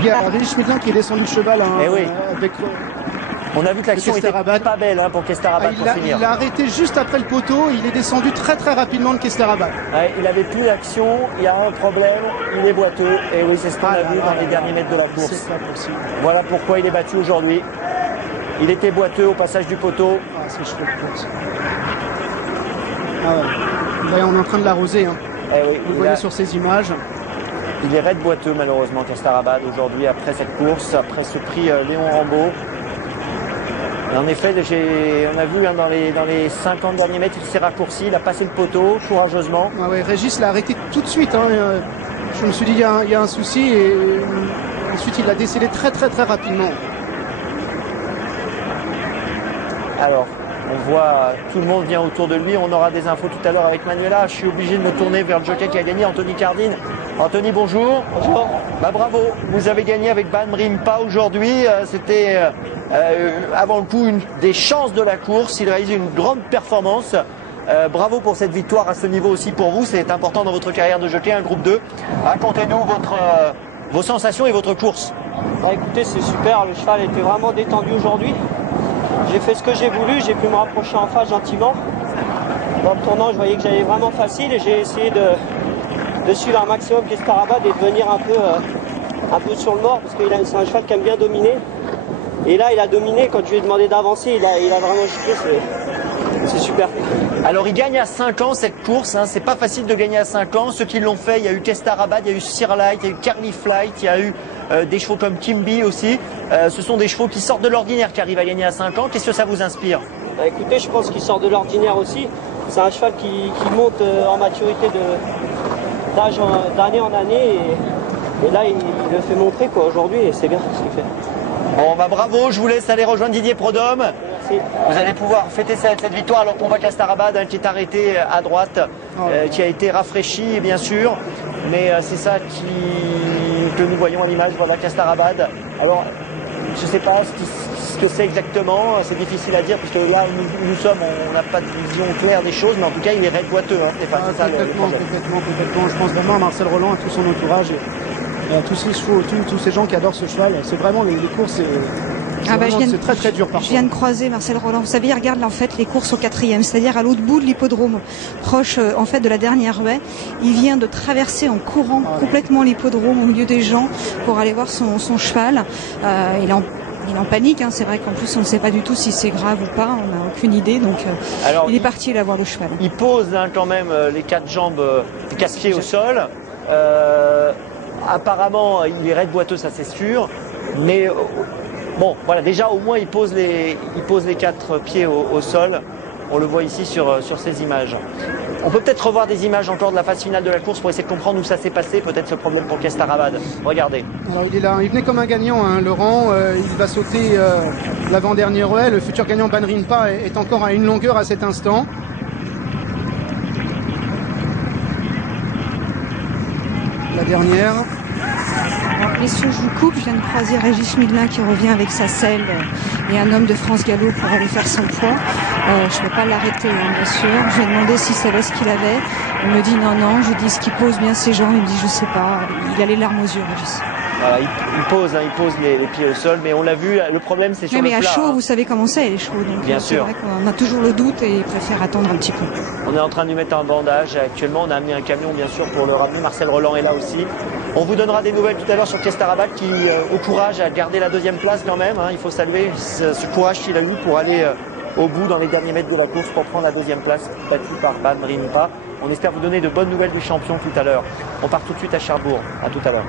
Il y a Régis Midlin qui est descendu de cheval hein, oui. avec... On a vu que l'action était pas belle hein, pour Kestarabad pour finir. Il a arrêté juste après le poteau, il est descendu très rapidement de Kestarabad. Ouais, il avait plus d'action, il y a un problème, il est boiteux. Et oui, c'est ce qu'on a vu dans les derniers mètres de la course. C'est pas possible. Voilà pourquoi il est battu aujourd'hui. Il était boiteux au passage du poteau. Ah, c'est cheveux de course. Ah ouais. Là, on est en train de l'arroser. Hein. Oui, vous voyez sur ces images. Il est raide boiteux malheureusement Kestarabad aujourd'hui après cette course, après ce prix Léon Rambaud. Et en effet, on a vu hein, dans les 50 derniers mètres, il s'est raccourci, il a passé le poteau courageusement. Ah ouais, Régis l'a arrêté tout de suite. Hein, je me suis dit, il y a un souci et ensuite il l'a décédé très rapidement. Alors, on voit, tout le monde vient autour de lui. On aura des infos tout à l'heure avec Manuela. Je suis obligé de me tourner vers le jockey qui a gagné, Anthony Cardine. Anthony, bonjour. Bonjour. Bah, bravo, vous avez gagné avec Ban Rimpa aujourd'hui. C'était avant le coup une des chances de la course. Il réalise une grande performance. Bravo pour cette victoire à ce niveau aussi pour vous. C'est important dans votre carrière de jockey, un groupe 2. Racontez-nous vos sensations et votre course. Bah, écoutez, c'est super. Le cheval était vraiment détendu aujourd'hui. J'ai fait ce que j'ai voulu, j'ai pu me rapprocher en face gentiment. Dans le tournant, je voyais que j'allais vraiment facile et j'ai essayé de suivre un maximum Kestarabad et de venir un peu sur le mort parce que c'est un cheval qui aime bien dominer. Et là, il a dominé. Quand je lui ai demandé d'avancer, il a vraiment chuté. C'est super. Alors, il gagne à 5 ans cette course. Hein. C'est pas facile de gagner à 5 ans. Ceux qui l'ont fait, il y a eu Kestarabad, il y a eu Searlight, il y a eu Carly Flight, il y a eu des chevaux comme Kimby aussi. Ce sont des chevaux qui sortent de l'ordinaire qui arrivent à gagner à 5 ans. Qu'est-ce que ça vous inspire? Bah, écoutez, je pense qu'il sort de l'ordinaire aussi. C'est un cheval qui monte en maturité d'âge d'année en année. Et là, il le fait montrer quoi aujourd'hui et c'est bien ce qu'il fait. Bon, bah bravo, je vous laisse aller rejoindre Didier Prodhomme. Merci. Vous allez pouvoir fêter cette victoire alors qu'on voit Kestarabad hein, qui est arrêté à droite, qui a été rafraîchi bien sûr. Mais c'est ça que nous voyons à l'image, voilà Kestarabad. Alors, je ne sais pas ce que c'est exactement, c'est difficile à dire puisque là où nous sommes, on n'a pas de vision claire des choses, mais en tout cas il est raide boiteux. Hein, complètement. Je pense vraiment à Marcel Roland, à tout son entourage. Et à tous ces chevaux, tous ces gens qui adorent ce cheval. C'est vraiment les courses, c'est très dur parfois. Je viens de croiser Marcel Roland. Vous savez, il regarde en fait les courses au 4e, c'est-à-dire à l'autre bout de l'hippodrome, proche en fait de la dernière haie. Il vient de traverser en courant complètement l'hippodrome au milieu des gens pour aller voir son cheval. Il est en panique, hein. C'est vrai qu'en plus on ne sait pas du tout si c'est grave ou pas, on n'a aucune idée, donc il est parti là voir le cheval. Il pose hein, quand même les 4 jambes, les 4 pieds au sol. Apparemment, il est raide boiteux, ça c'est sûr. Mais bon, voilà, déjà au moins il pose les 4 pieds au sol. On le voit ici sur ces images. On peut peut-être revoir des images encore de la phase finale de la course pour essayer de comprendre où ça s'est passé, peut-être ce problème pour Kestarabad. Regardez. Alors il est là, il venait comme un gagnant, hein, Laurent. Il va sauter l'avant-dernier relais. Le futur gagnant Ban Rimpa est encore à une longueur à cet instant. La dernière. Messieurs, je vous coupe, je viens de croiser Régis Midlin qui revient avec sa selle et un homme de France Gallo pour aller faire son poids. Je ne vais pas l'arrêter, hein, bien sûr. Je lui ai demandé si savait ce qu'il avait. Il me dit non. Je lui dis ce qu'il pose bien ses jambes. Il me dit je sais pas. Il a les larmes aux yeux, Régis. Voilà, il pose les pieds au sol, mais on l'a vu, le problème c'est sur le plat. Mais à chaud, vous savez comment c'est les chevaux. Donc bien sûr. C'est vrai qu'on a toujours le doute et il préfère attendre un petit peu. On est en train de lui mettre un bandage actuellement. On a amené un camion bien sûr pour le ramener. Marcel Roland est là aussi. On vous donnera des nouvelles tout à l'heure sur Kestarabad qui au courage à garder la 2e place quand même. Hein. Il faut saluer ce courage qu'il a eu pour aller au bout dans les derniers mètres de la course pour prendre la 2e place battue par Ban Rimpa. On espère vous donner de bonnes nouvelles du champion tout à l'heure. On part tout de suite à Cherbourg. À tout à l'heure.